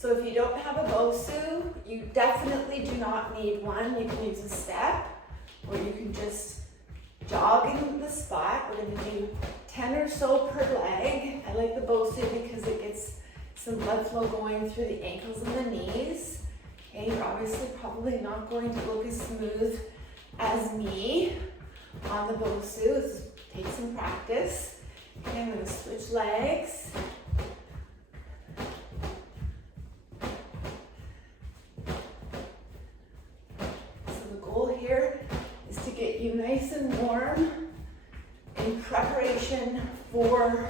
So if you don't have a Bosu, you definitely do not need one. You can use a step, or you can just jog in the spot. We're gonna do 10 or so per leg. I like the Bosu because it gets some blood flow going through the ankles and the knees. Okay, you're obviously probably not going to look as smooth as me on the Bosu. It takes some practice. Okay, I'm gonna switch legs. You nice and warm in preparation for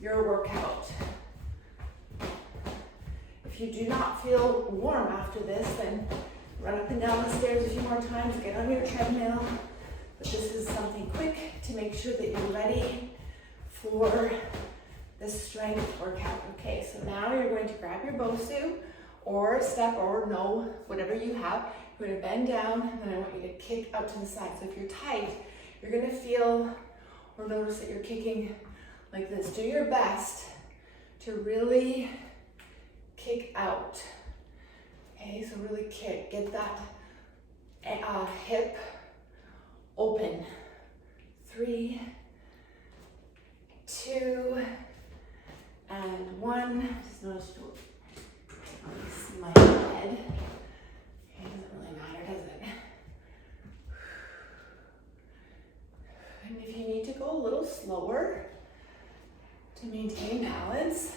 your workout. If you do not feel warm after this, then run up and down the stairs a few more times, get on your treadmill. But this is something quick to make sure that you're ready for the strength workout. Okay, so now you're going to grab your Bosu or step or no, whatever you have. You're going to bend down, and then I want you to kick out to the side. So if you're tight, you're going to feel or notice that you're kicking like this. Do your best to really kick out. Okay, so really kick. Get that hip open. 3, 2, and 1. Just notice you my head. It doesn't really matter, does it? And if you need to go a little slower to maintain balance,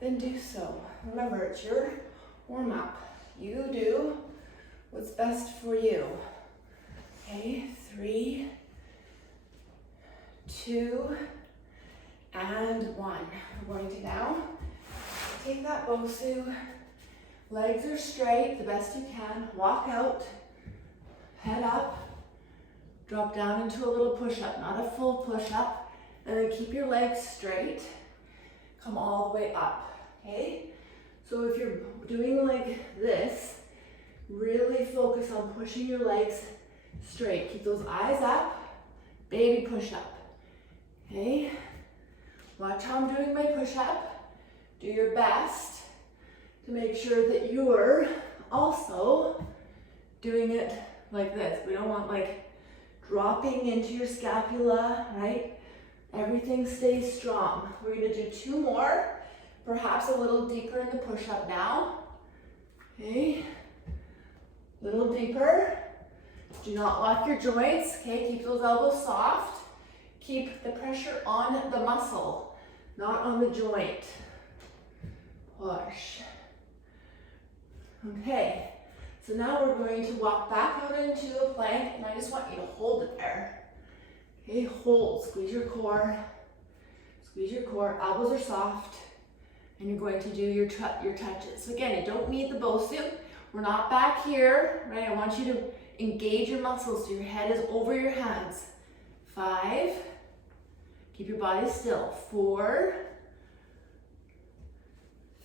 then do so. Remember, it's your warm-up. You do what's best for you. Okay, 3, 2, and 1. We're going to now take that Bosu. Legs are straight, the best you can. Walk out, head up, drop down into a little push-up, not a full push-up. And then keep your legs straight. Come all the way up, okay? So if you're doing like this, really focus on pushing your legs straight. Keep those eyes up, baby push-up, okay? Watch how I'm doing my push-up. Do your best to make sure that you're also doing it like this. We don't want like dropping into your scapula, right? Everything stays strong. We're gonna do 2 more, perhaps a little deeper in the push-up now. Okay, a little deeper. Do not lock your joints, okay? Keep those elbows soft. Keep the pressure on the muscle, not on the joint. Push. Okay, so now we're going to walk back out into a plank, and I just want you to hold it there. Okay, hold, squeeze your core, elbows are soft, and you're going to do your touches. So again, you don't need the Bosu. We're not back here, right? I want you to engage your muscles so your head is over your hands. 5, keep your body still. 4,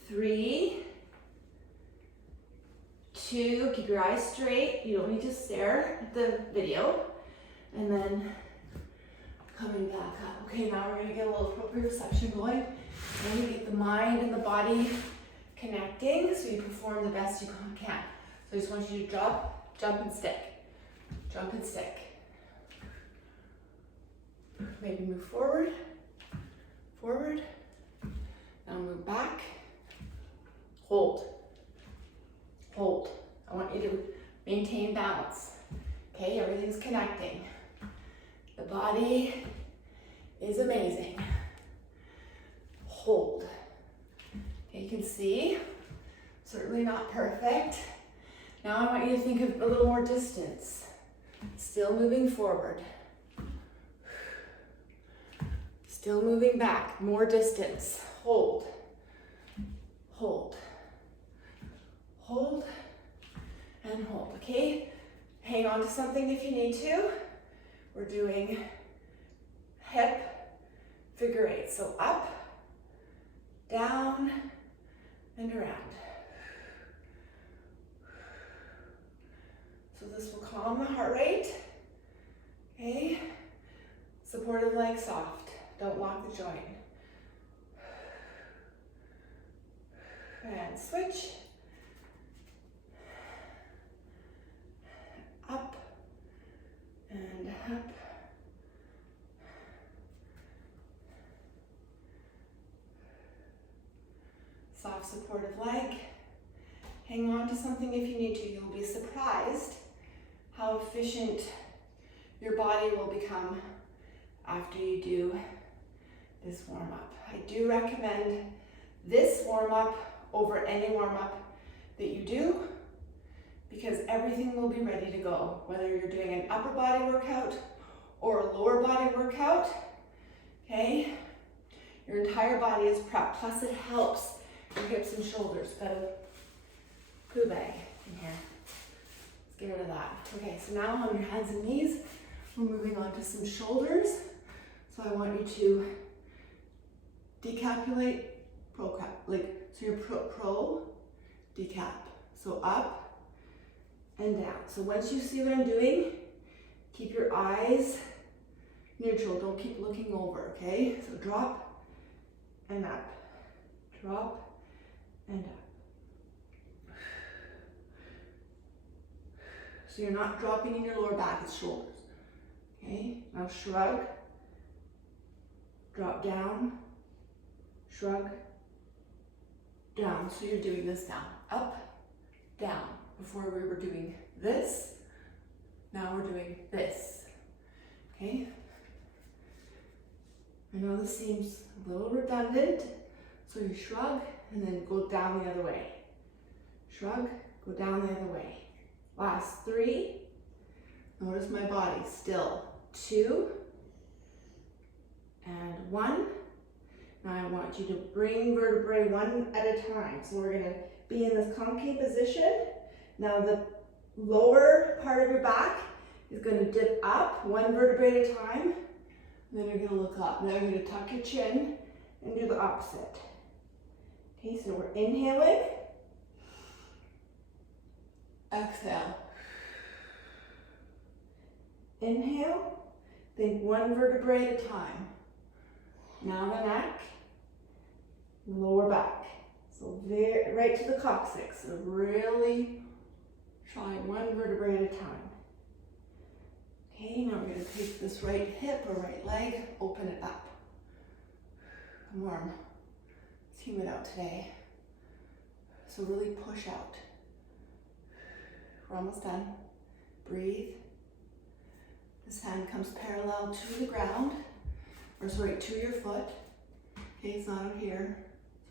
3, 2, keep your eyes straight. You don't need to stare at the video. And then coming back up. Okay, now we're gonna get a little proprioception going. And you get the mind and the body connecting so you perform the best you can. So I just want you to drop, jump and stick. Jump and stick. Maybe move forward, forward. Now move back. Hold. Hold. I want you to maintain balance. Okay, everything's connecting. The body is amazing. Hold. Okay, you can see, certainly not perfect. Now I want you to think of a little more distance. Still moving forward. Still moving back, more distance. Hold. Hold. Hold and hold, okay? Hang on to something if you need to. We're doing hip figure 8. So up, down, and around. So this will calm the heart rate, okay? Supported leg soft. Don't lock the joint. And and switch. Up and up. Soft supportive leg. Hang on to something if you need to. You'll be surprised how efficient your body will become after you do this warm-up. I do recommend this warm-up over any warm-up that you do because everything will be ready to go. Whether you're doing an upper body workout or a lower body workout, okay? Your entire body is prepped. Plus it helps your hips and shoulders. Got a poo bag in here. Let's get rid of that. Okay, so now on your hands and knees, we're moving on to some shoulders. So I want you to decapulate, so you're pro, decap. So up and down. So once you see what I'm doing, keep your eyes neutral. Don't keep looking over, okay? So drop and up. Drop and up. So you're not dropping in your lower back, it's shoulders. Okay, now shrug, drop down, shrug, down. So you're doing this now, up, down. Before we were doing this, now we're doing this, okay? I know this seems a little redundant, so you shrug and then go down the other way. Shrug, go down the other way. Last 3, notice my body, still 2 and 1. Now I want you to bring vertebrae one at a time. So we're gonna be in this concave position. Now the lower part of your back is gonna dip up, 1 vertebrae at a time. And then you're gonna look up. Now you're gonna tuck your chin and do the opposite. Okay, so we're inhaling. Exhale. Inhale. Think 1 vertebrae at a time. Now the neck, lower back. So right to the coccyx. So really try 1 vertebrae at a time. Okay, now we're going to take this right hip or right leg, open it up. I'm warm. It's humid out today. So really push out. We're almost done. Breathe. This hand comes parallel to the ground, or sorry, to your foot. Okay, it's not out here.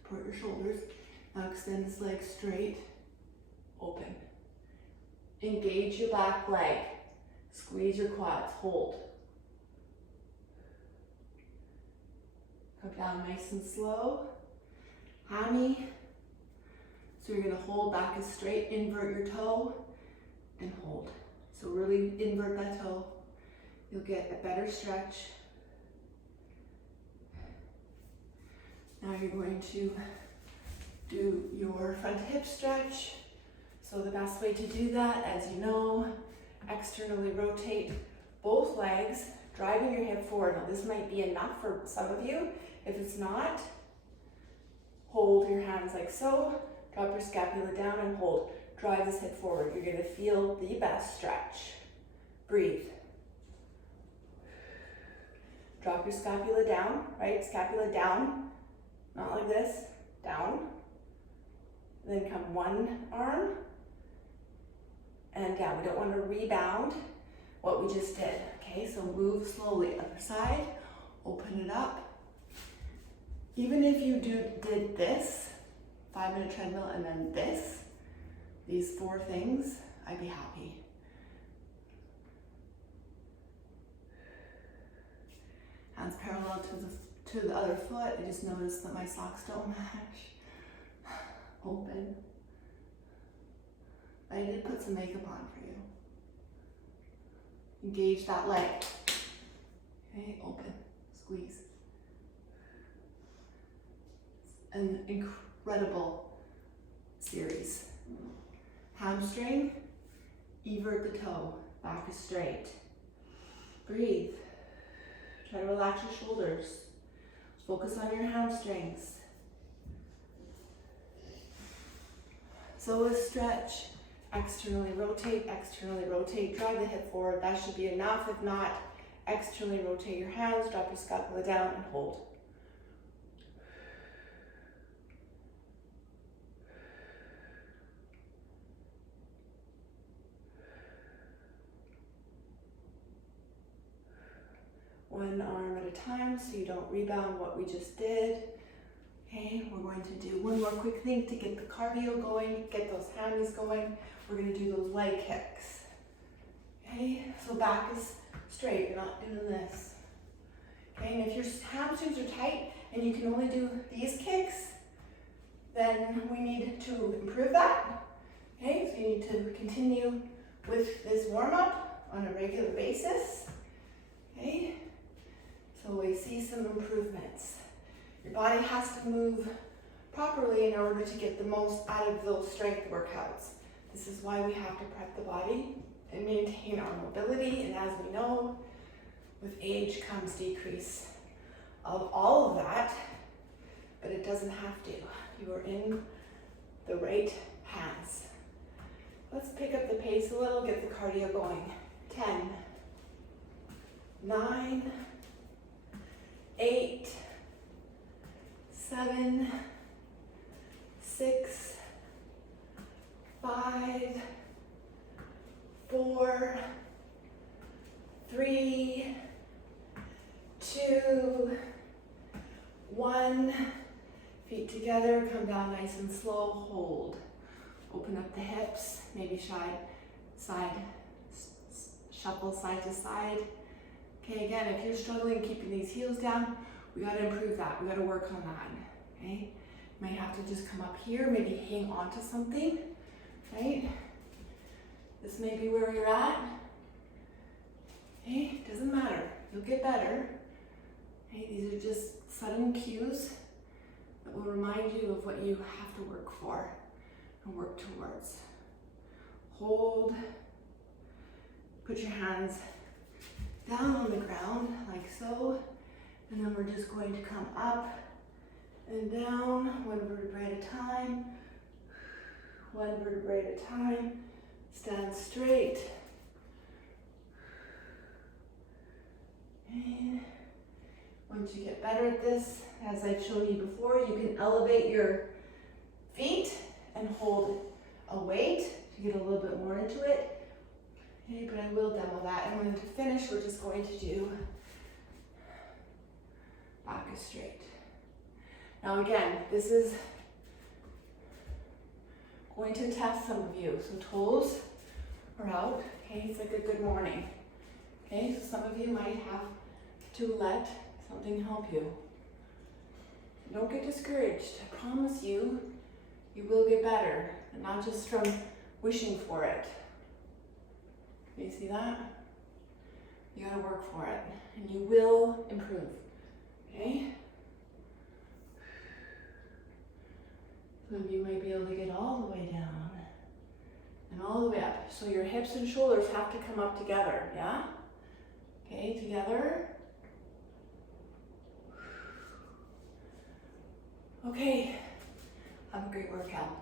Support your shoulders. Now extend this leg straight, open. Engage your back leg. Squeeze your quads, hold. Come down nice and slow. Hammy. So you're gonna hold back as straight, invert your toe, and hold. So really invert that toe. You'll get a better stretch. Now you're going to do your front hip stretch. So the best way to do that, as you know, externally rotate both legs, driving your hip forward. Now this might be enough for some of you. If it's not, hold your hands like so, drop your scapula down and hold. Drive this hip forward. You're gonna feel the best stretch. Breathe. Drop your scapula down, right? Scapula down, not like this, down. Then come 1 arm and down. We don't want to rebound what we just did, okay? So move slowly, other side, open it up. Even if you did this, 5-minute treadmill and then this, these 4 things, I'd be happy. Hands parallel to the other foot. I just noticed that my socks don't match. Open. I did put some makeup on for you. Engage that leg. Okay, open, squeeze. An incredible series. Hamstring, evert the toe, back is straight. Breathe. Try to relax your shoulders. Focus on your hamstrings. So a stretch, externally rotate, drive the hip forward. That should be enough. If not, externally rotate your hands, drop your scapula down and hold. One arm at a time so you don't rebound what we just did. Okay, we're going to do one more quick thing to get the cardio going, get those hammies going. We're going to do those leg kicks. Okay, so back is straight, you're not doing this. Okay, and if your hamstrings are tight and you can only do these kicks, then we need to improve that. Okay, so you need to continue with this warm-up on a regular basis. Okay, so we see some improvements. Your body has to move properly in order to get the most out of those strength workouts. This is why we have to prep the body and maintain our mobility. And as we know, with age comes decrease of all of that, but it doesn't have to. You are in the right hands. Let's pick up the pace a little, get the cardio going. 10, 9, 8, 7, 6, 5, 4, 3, 2, 1. Feet together, come down nice and slow, hold. Open up the hips, maybe shuffle side to side. Okay, again, if you're struggling keeping these heels down, we gotta improve that. We gotta work on that, okay? You might have to just come up here, maybe hang on to something, right? This may be where you're at. Okay, doesn't matter. You'll get better. Okay, these are just sudden cues that will remind you of what you have to work for and work towards. Hold. Put your hands down on the ground like so. And then we're just going to come up and down, one vertebrae at a time. One vertebrae at a time. Stand straight. And once you get better at this, as I've shown you before, you can elevate your feet and hold a weight to get a little bit more into it. Okay, but I will demo that. And then to finish, we're just going to do back is straight. Now again, this is going to test some of you. So toes are out. Okay, it's like a good morning. Okay, so some of you might have to let something help you. Don't get discouraged. I promise you, you will get better, and not just from wishing for it. You see that? You gotta work for it, and you will improve. Okay? Some of you might be able to get all the way down and all the way up. So your hips and shoulders have to come up together, yeah? Okay, together. Okay, have a great workout.